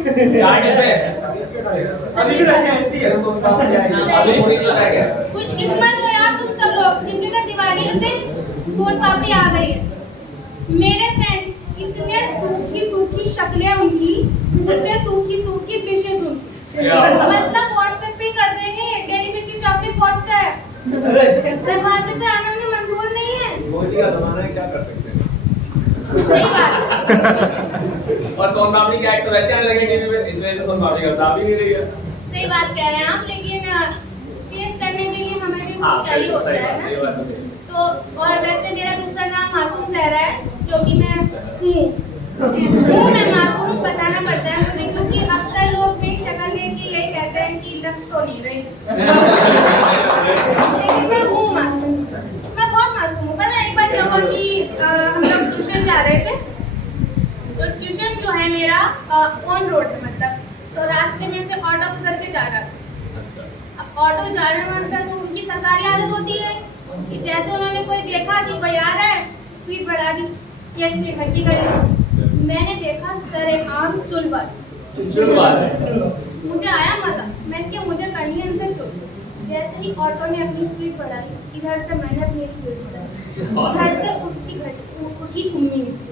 चार डिब्बे अभी भी रखे हैं इतनी है सोन पापड़ी अभी पूरी लगाया गया। खुशकिस्मत हो यार तुम सब लोग जिनके घर दिवाली पे सोन पापड़ी आ गई है। मेरे फ्रेंड इतने सूखी सूखी शक्लें उनकी, उससे सूखी सूखी डिशेज उनकी, मतलब व्हाट्सएप पे कर देंगे डेरी मिल्क की चॉकलेट व्हाट्सएप, दरवाजे पे आना उन्हें मंजूर नहीं है। मोदी का जमाना है, क्या कर सकते हैं। सही बात। और सोन पापड़ी के ऐड तो वैसे आने लगे टीवी पे, इस वजह से सोन पापड़ी का भी नहीं रही है। सही बात कह रहे हैं आप, लेकिन टेस्ट करने के लिए हमें भी कुछ चाहिए होता है ना। तो और वैसे मेरा दूसरा नाम मासूम जहरा है, जो कि मैं हूँ मैं मासूम बताना पड़ता है मुझे, क्योंकि अक्सर लोग मेरी शक्ल देख के यही कहते हैं कि लग तो नहीं रही, लेकिन मैं हूँ मासूम, मैं बहुत मासूम हूँ। पता है एक बार क्या हुआ कि हम लोग ट्यूशन जा रहे थे, तो ट्यूशन जो है मेरा ऑन रोड है, मतलब तो रास्ते में से ऑटो गुजर के जा रहा था। अब ऑटो जाने वाला था तो उनकी सरकारी आदत होती है कि जैसे उन्होंने कोई देखा कि कोई आ रहा है स्पीड बढ़ा दी या स्पीड हल्की कर दी। मैंने देखा सरेआम चुलबाज, मुझे आया मजा, मैं क्या मुझे करनी है इनसे चुल। जैसे ही ऑटो ने अपनी स्पीड बढ़ाई, इधर से मैंने अपनी स्पीड बढ़ाई, इधर से उसकी कुम्मी निकली,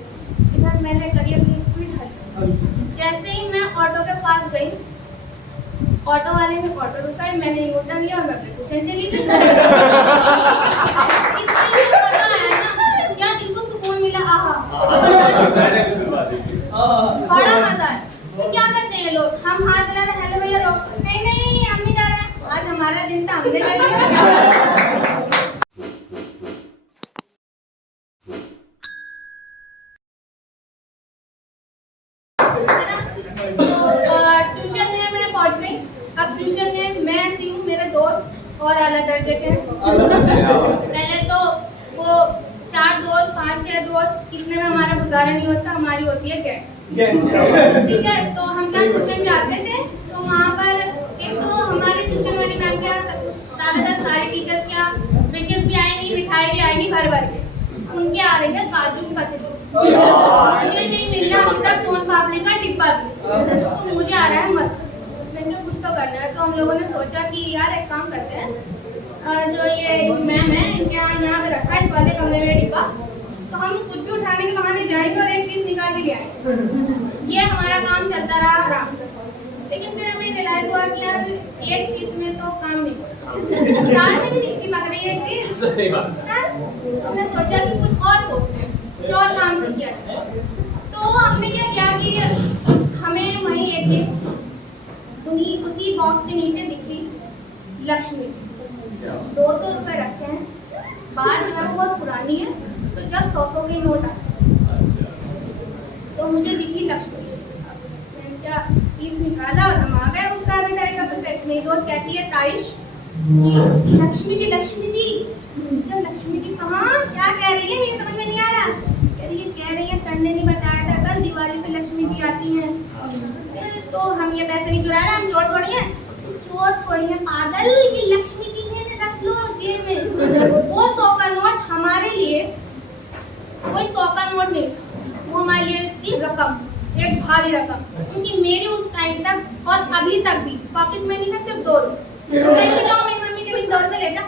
इधर मैंने करी अपनी स्पीड हल्की। जैसे ही मैं ऑटो के पास गई, ऑटो वाले ने ऑटो रुकाया, मैंने यूटर्न लिया और मैं अपने ट्यूशन चली गई। इससे मजा आया ना, क्या दिल को सुकून मिला, आहा बड़ा मजा है। तो क्या करते हैं लोग, हम हाथ लगा रहे, हेलो भैया रोक, नहीं नहीं हम नहीं जा रहे, आज हमारा दिन था हमने कर लिया। ट्यूशन में मैं पहुंच गई। अब ट्यूशन में मैं ऐसी हूँ, मेरे दोस्त और आला दर्जे के पहले तो वो 4 दोस्त 5-6 दोस्त, इतने में हमारा गुजारा नहीं होता, हमारी होती है गैंग, ठीक है। तो हम लोग ट्यूशन जाते थे, तो वहाँ पर एक तो हमारे ट्यूशन वाली मैम के यहाँ ज़्यादातर सारे टीचर्स के यहाँ विशेष भी आएंगी, मिठाई भी आएंगी भर भर के, उनके आ रही है काजू कतली, मुझे नहीं मिल रहा अभी तक सोन पापड़ी का डिब्बा भी, तो मुझे आ रहा है मत, मैंने कुछ तो करना है। तो हम लोगों ने सोचा कि यार एक काम करते हैं, जो ये मैम है इनके यहाँ पे रखा है इस वाले कमरे में डिब्बा, तो हम कुछ भी उठाने के बहाने जाएंगे और एक पीस निकाल के ले आएंगे। ये हमारा काम चलता रहा आराम से, लेकिन फिर हमें रियलाइज हुआ कि यार एक पीस में तो काम नहीं होता, दाल में भी चिपक रही है एक पीस, तो हमने सोचा कि कुछ और सोचते हैं, कुछ और काम किया। तो हमने क्या किया कि हमें वहीं एक दिन उसी बॉक्स के नीचे दिखी लक्ष्मी, 200 रुपए रखे हैं, बात जो है बहुत पुरानी है, तो जब 100 के नोट आए तो मुझे दिखी लक्ष्मी, मैंने क्या पीस निकाला और हम आ गए उसका मिठाई का पैकेट। मेरी दोस्त कहती है ताइश, लक्ष्मी जी क्या लक्ष्मी जी कहाँ, क्या कह रही है, मुझे समझ में नहीं आ रहा। कह रही है सर ने नहीं बताया था कल दिवाली पे लक्ष्मी जी आती हैं, तो हम ये पैसे नहीं चुरा रहे, हम चोर थोड़ी हैं पागल की, लक्ष्मी जी ने रख लो जेब में। वो 100 का नोट हमारे लिए कोई 100 का नोट नहीं, वो हमारे लिए थी रकम, एक भारी रकम, क्योंकि मेरी उस टाइम तक और अभी तक भी पॉकेट मनी है सिर्फ 2 रुपए, मेरी मम्मी के भी 2 रुपए ले जा,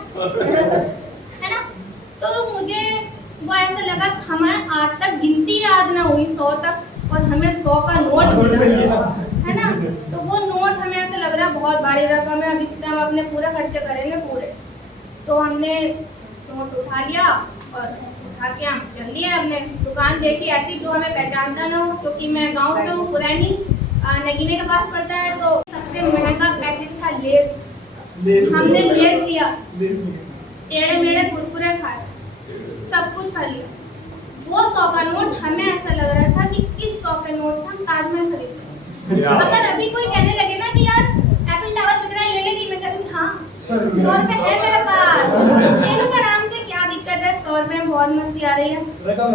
है ना। तो मुझे वो ऐसा लगा, हमें आज तक गिनती याद ना हुई 100 तक और हमें 100 का नोट मिला, है ना। तो वो नोट हमें ऐसा लग रहा है बहुत बड़ी रकम है, अब इससे हम अपने पूरे खर्चे करेंगे पूरे। तो हमने नोट उठा लिया और उठा के हम चल दिए, हमने दुकान देखी ऐसी जो हमें पहचानता ना हो, क्योंकि मैं गांव से हूँ, पुरानी नगीने के पास पड़ता है। तो सबसे महंगा पैकेट था लेस, हमने लेस लिया, टेढ़े मेढ़े कुरकुरे खाए, सब कुछ खा लिया। वो 100 का नोट हमें ऐसा लग रहा था कि इस 100 के नोट से हम ताजमहल खरीद लें। अगर अभी कोई कहने लगे ना कि यार एफिल टावर बिक रहा है, ये लेगी, मैं कहूँ हाँ 100 रुपए है मेरे पास, लेने का आराम से, क्या दिक्कत है, 100 रुपए में बहुत मस्ती आ रही है, रकम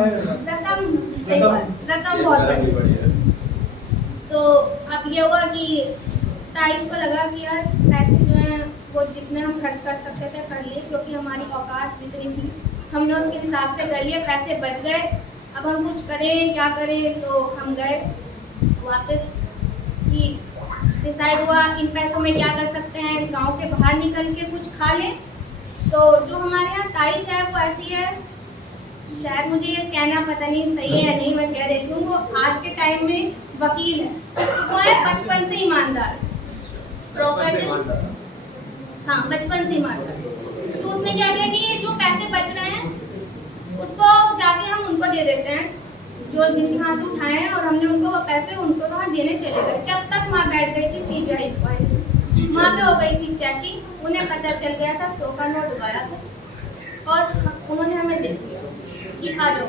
बहुत बड़ी है। तो अब ये हुआ कि ताइश को लगा कि यार पैसे जो हैं वो जितने हम खर्च कर सकते थे कर लिए, क्योंकि हमारी औकात जितनी थी हमने उसके हिसाब से कर लिया, पैसे बच गए। अब हम कुछ करें क्या करें, तो हम गए वापस कि डिसाइड हुआ इन पैसों में क्या कर सकते हैं, गांव के बाहर निकल के कुछ खा लें। तो जो हमारे यहाँ ताईश है वो ऐसी है, शायद मुझे ये कहना पता नहीं सही है या नहीं, मैं कह देती हूँ, वो आज के टाइम में वकील है। वो है बचपन से ईमानदार, प्रोफेशन, हाँ बचपन से ईमानदार। तो उसने क्या किया कि जो पैसे बच रहे हैं उसको जाके हम उनको दे देते हैं, जो जिनके हाथ से उठाए हैं, और हमने उनको वो पैसे उनको वहाँ देने चले गए। जब तक वहाँ बैठ गई थी CBI इंक्वायरी, वहाँ पे हो गई थी चेकिंग, उन्हें पता चल गया था 100 का नोट गया था और उन्होंने हमें दे दिया कि आ जाओ।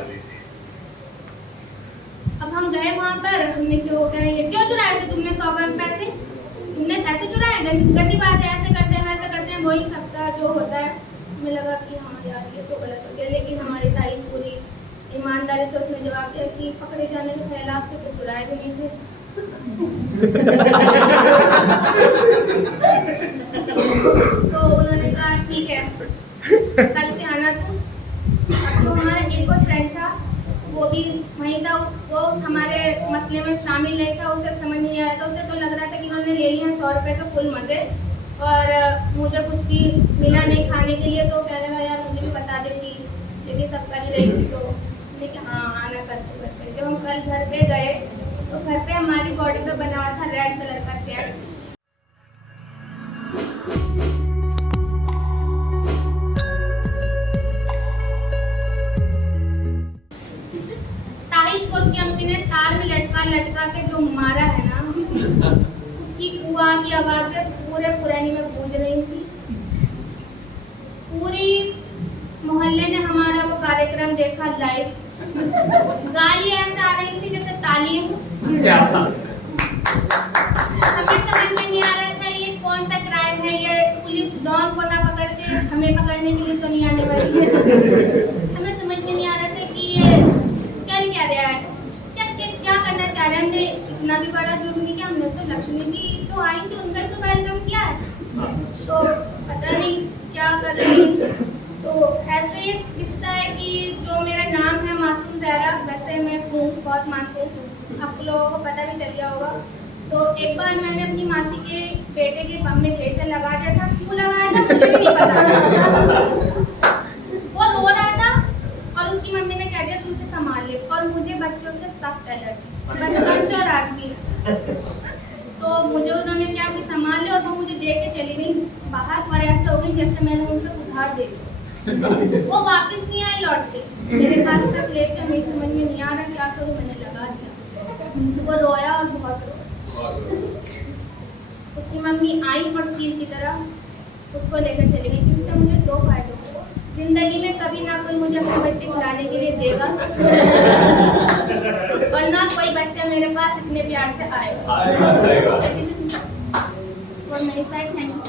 अब हम गए वहाँ पर, हमने क्यों कह रहे हैं क्यों चुराए थे तुमने 100 का पैसे, तुमने पैसे चुराए, गंदी बात है, ऐसे करते हैं वैसे करते हैं, वही सबका जो होता है। हमें लगा कि हाँ यार ये तो गलत हो गया, लेकिन हमारी ताईश पूरी ईमानदारी से उसने जवाब दिया कि पकड़े जाने के ख्याल से तो चुराए भी नहीं थे। तो उन्होंने कहा ठीक है कल से आना तुम। अब तो हमारा एक और फ्रेंड था, वो भी वहीं था, वो हमारे मसले में शामिल नहीं था, उसे समझ नहीं आ रहा था, उसे तो लग रहा था कि उन्होंने ले लिया 100 रुपये का फुल मजे, और मुझे कुछ भी मिला नहीं खाने के लिए। तो कहने लगा यार मुझे भी बता देती, ये भी सब कर ही रही थी। तो मैंने कहा हाँ आना कल तो करते। जब हम कल घर पे गए तो घर पे हमारी बॉडी पे बना हुआ था रेड कलर का चेक। ताहिश को उसकी अम्मी ने तार में लटका के जो मारा है ना, उसकी कुआ की आवाजें पूरे पुरानी में गूंज रही थी। पूरी मोहल्ले ने हमारा वो कार्यक्रम देखा लाइव। गाली ऐसे आ रही थी जैसे तालीम। हमें समझ में नहीं आ रहा था ये कौन सा क्राइम है, ये पुलिस डॉन को ना पकड़ के हमें पकड़ने के लिए तो नहीं आने वाली है। हमें समझ में नहीं आ रहा था कि ये चल क्या रहा है, क्या करना चाह रहे हैं। हमने इतना भी बड़ा जुर्म नहीं किया, हमने तो लक्ष्मी जी तो आई थी, उनका ही तो वेलकम किया है, तो पता नहीं क्या कर रहे हैं। तो ऐसे एक किस्सा है कि जो मेरा नाम है मासूम ज़हरा, वैसे मैं हूँ बहुत मासूम, आप लोगों को पता भी चल गया होगा। तो एक बार मैंने अपनी मासी के बेटे के बम में ग्लेचर लगा दिया था। क्यों लगाया था मुझे भी नहीं पता। वो रो रहा था और उसकी मम्मी ने कह दिया तू उसे संभाल ले, और मुझे बच्चों से सख्त एलर्जी, बचपन से और आज भी। तो मुझे उन्होंने क्या कि संभाल ले, और वो मुझे दे के चली गई बाहर, और ऐसा हो गई जैसे मैंने उनसे उधार दे दिया। वो वापस नहीं आए लौट के मेरे पास तक लेके, मेरी समझ में नहीं आ रहा क्या करूँ, मैंने लगा दिया। वो रोया और बहुत रोया। उसकी मम्मी आई और चील की तरह उसको लेकर चली गई। इससे मुझे 2 फायदे हुए, जिंदगी में कभी ना कोई मुझे अपने बच्चे खिलाने के लिए देगा और ना कोई बच्चा मेरे पास इतने प्यार से आएगा। और मेरी साइड थैंक यू।